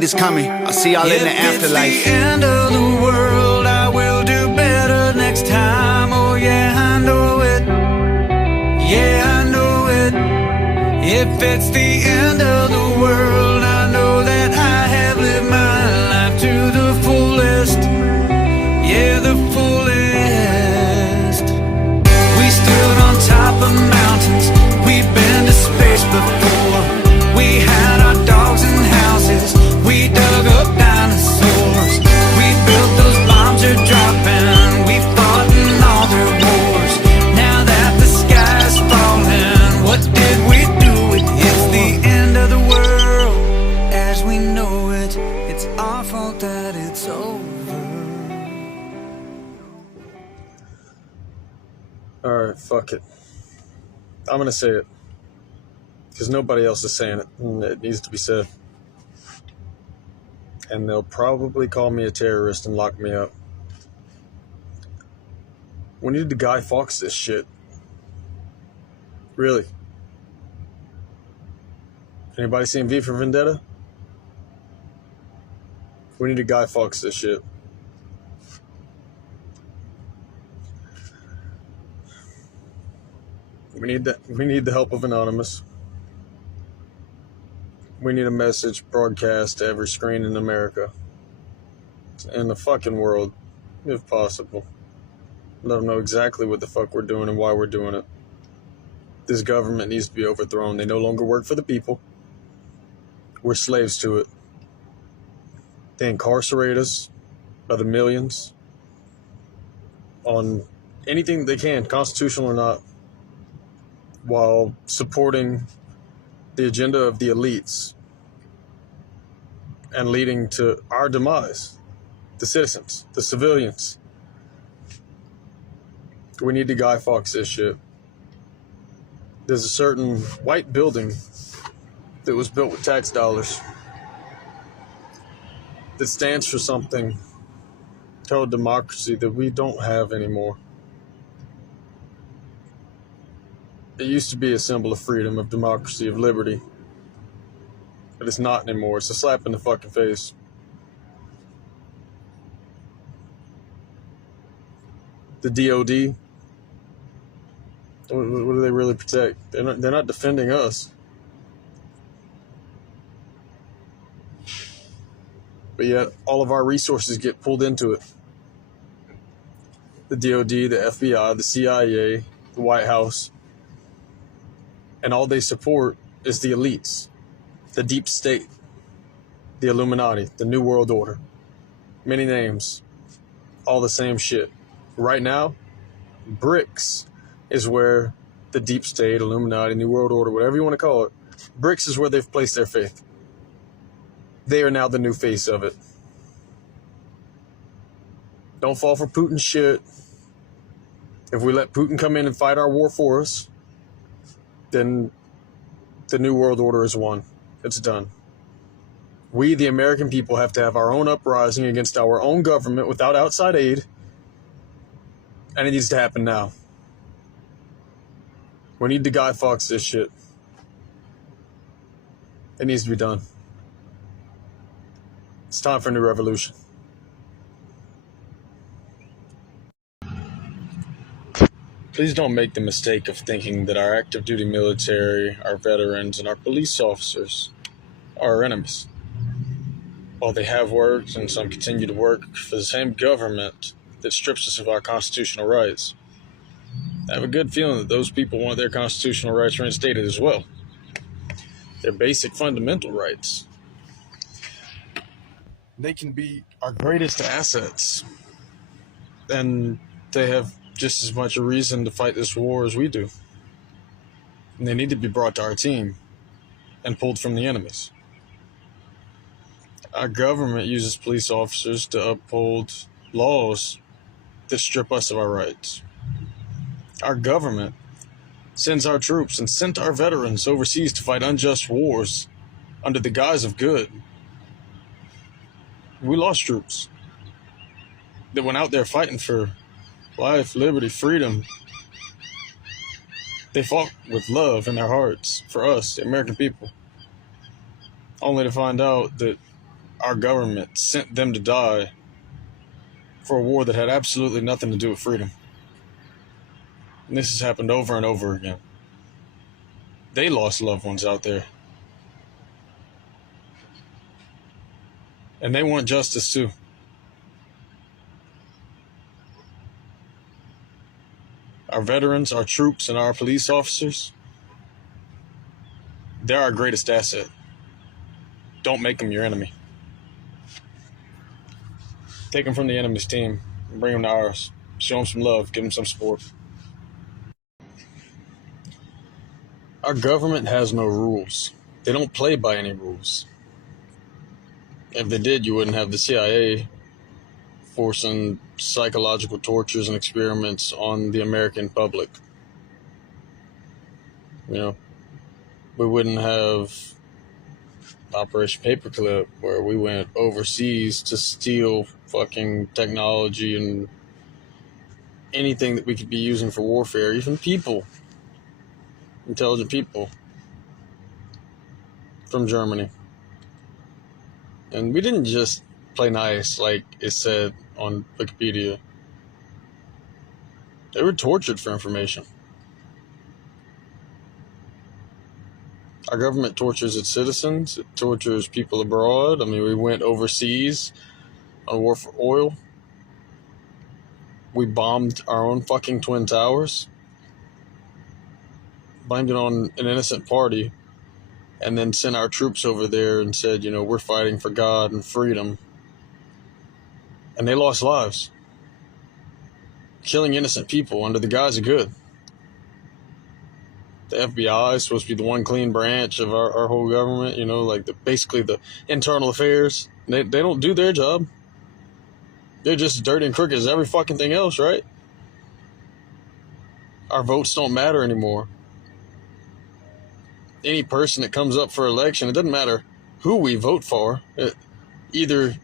end is coming. I'll see y'all in the afterlife. If it's the end of the world, I will do better next time. Oh yeah, I know it. Yeah, I know it. If it's the end of the world, I know that I have lived my life to the fullest. Yeah, the fullest. We stood on top of mountains, we've been to space before. We had our dogs and houses, we dug up dinosaurs. We built those bombs are dropping, we fought in all their wars. Now that the sky's falling, what did we do? It's the end of the world as we know it. It's our fault that it's over. Alright, fuck it. I'm gonna say it. Because nobody else is saying it, and it needs to be said. And they'll probably call me a terrorist and lock me up. We need to Guy Fawkes this shit. Really. Anybody seen V for Vendetta? We need to Guy Fawkes this shit. We need the help of Anonymous. We need a message broadcast to every screen in America. In the fucking world, if possible. Let them know exactly what the fuck we're doing and why we're doing it. This government needs to be overthrown. They no longer work for the people. We're slaves to it. They incarcerate us by the millions on anything they can, constitutional or not, while supporting the agenda of the elites and leading to our demise, the citizens, the civilians. We need to Guy Fawkes this shit. There's a certain white building that was built with tax dollars that stands for something called democracy that we don't have anymore. It used to be a symbol of freedom, of democracy, of liberty. But it's not anymore. It's a slap in the fucking face. The DOD, what do they really protect? They're not defending us. But yet, all of our resources get pulled into it. The DOD, the FBI, the CIA, the White House. And all they support is the elites, the deep state, the Illuminati, the New World Order. Many names, all the same shit. Right now, BRICS is where the deep state, Illuminati, New World Order, whatever you want to call it, BRICS is where they've placed their faith. They are now the new face of it. Don't fall for Putin's shit. If we let Putin come in and fight our war for us, then the New World Order is won. It's done. We, the American people, have to have our own uprising against our own government without outside aid, and it needs to happen now. We need to Guy Fawkes this shit. It needs to be done. It's time for a new revolution. Please don't make the mistake of thinking that our active duty military, our veterans, and our police officers are our enemies. While they have worked, and some continue to work, for the same government that strips us of our constitutional rights, I have a good feeling that those people want their constitutional rights reinstated as well. Their basic fundamental rights. They can be our greatest assets. And they have just as much a reason to fight this war as we do. And they need to be brought to our team and pulled from the enemies. Our government uses police officers to uphold laws that strip us of our rights. Our government sends our troops and sent our veterans overseas to fight unjust wars under the guise of good. We lost troops that went out there fighting for life, liberty, freedom. They fought with love in their hearts for us, the American people, only to find out that our government sent them to die for a war that had absolutely nothing to do with freedom. And this has happened over and over again. They lost loved ones out there. And they want justice too. Our veterans, our troops, and our police officers, they're our greatest asset. Don't make them your enemy. Take them from the enemy's team and bring them to ours. Show them some love. Give them some support. Our government has no rules. They don't play by any rules. If they did, you wouldn't have the CIA forcing psychological tortures and experiments on the American public. You know, we wouldn't have Operation Paperclip, where we went overseas to steal fucking technology and anything that we could be using for warfare, even people, intelligent people from Germany. And we didn't just play nice like it said on Wikipedia. They were tortured for information. Our government tortures its citizens. It tortures people abroad. I mean, we went overseas on a war for oil. We bombed our own fucking Twin Towers. Blamed it on an innocent party. And then sent our troops over there and said, you know, we're fighting for God and freedom. And they lost lives. Killing innocent people under the guise of good. The FBI is supposed to be the one clean branch of our whole government, you know, like basically the internal affairs. They don't do their job. They're just as dirty and crooked as every fucking thing else, right? Our votes don't matter anymore. Any person that comes up for election, it doesn't matter who we vote for. Either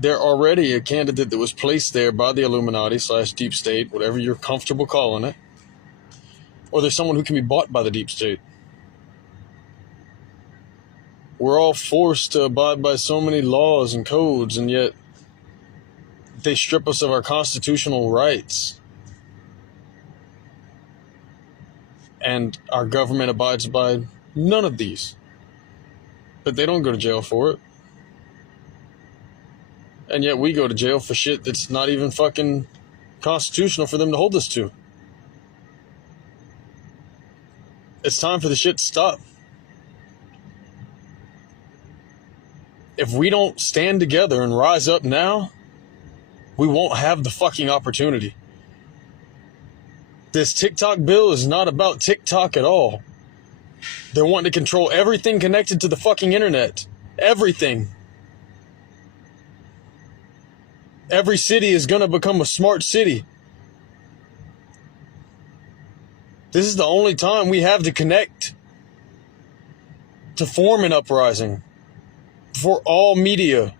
they're already a candidate that was placed there by the Illuminati / deep state, whatever you're comfortable calling it, or there's someone who can be bought by the deep state. We're all forced to abide by so many laws and codes, and yet they strip us of our constitutional rights. And our government abides by none of these. But they don't go to jail for it. And yet we go to jail for shit that's not even fucking constitutional for them to hold us to. It's time for the shit to stop. If we don't stand together and rise up now, we won't have the fucking opportunity. This TikTok bill is not about TikTok at all. They're wanting to control everything connected to the fucking internet. Everything. Every city is going to become a smart city. This is the only time we have to connect to form an uprising before all media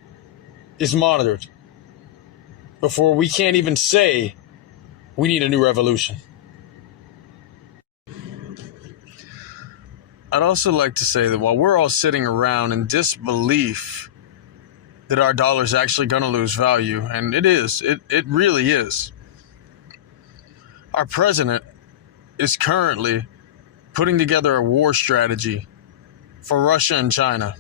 is monitored. Before we can't even say we need a new revolution. I'd also like to say that while we're all sitting around in disbelief that our dollar's actually going to lose value, and it is, it really is, our president is currently putting together a war strategy for Russia and China.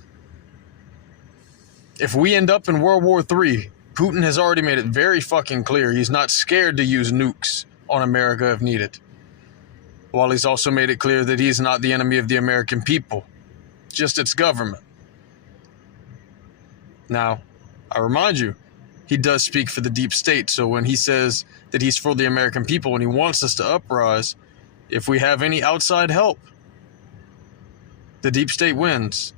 If we end up in World War III, Putin has already made it very fucking clear he's not scared to use nukes on America if needed. While he's also made it clear that he's not the enemy of the American people, just its government. Now, I remind you, he does speak for the deep state, so when he says that he's for the American people and he wants us to uprise, if we have any outside help, the deep state wins.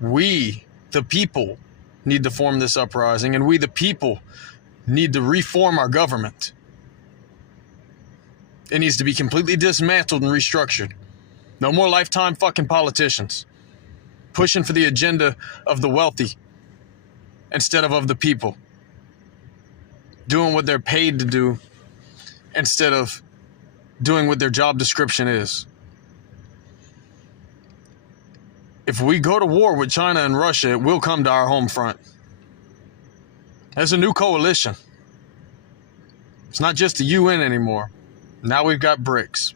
We, the people, need to form this uprising, and we, the people, need to reform our government. It needs to be completely dismantled and restructured. No more lifetime fucking politicians pushing for the agenda of the wealthy instead of the people. Doing what they're paid to do instead of doing what their job description is. if we go to war with China and Russia, it will come to our home front. There's a new coalition. It's not just the UN anymore. Now we've got BRICS.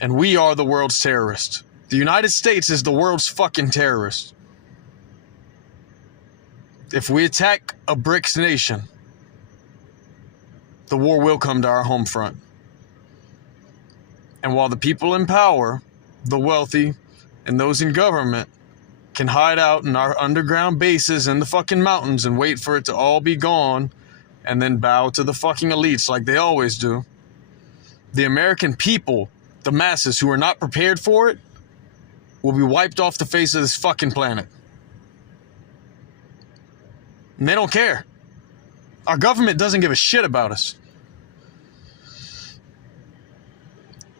And we are the world's terrorist. The United States is the world's fucking terrorist. If we attack a BRICS nation, the war will come to our home front. And while the people in power, the wealthy, and those in government can hide out in our underground bases in the fucking mountains and wait for it to all be gone and then bow to the fucking elites like they always do, the American people, the masses who are not prepared for it, will be wiped off the face of this fucking planet. And they don't care. Our government doesn't give a shit about us.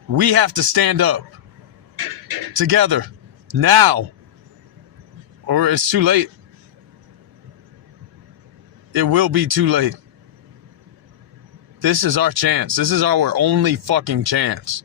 We have to stand up together now, or it's too late. It will be too late. This is our chance. This is our only fucking chance.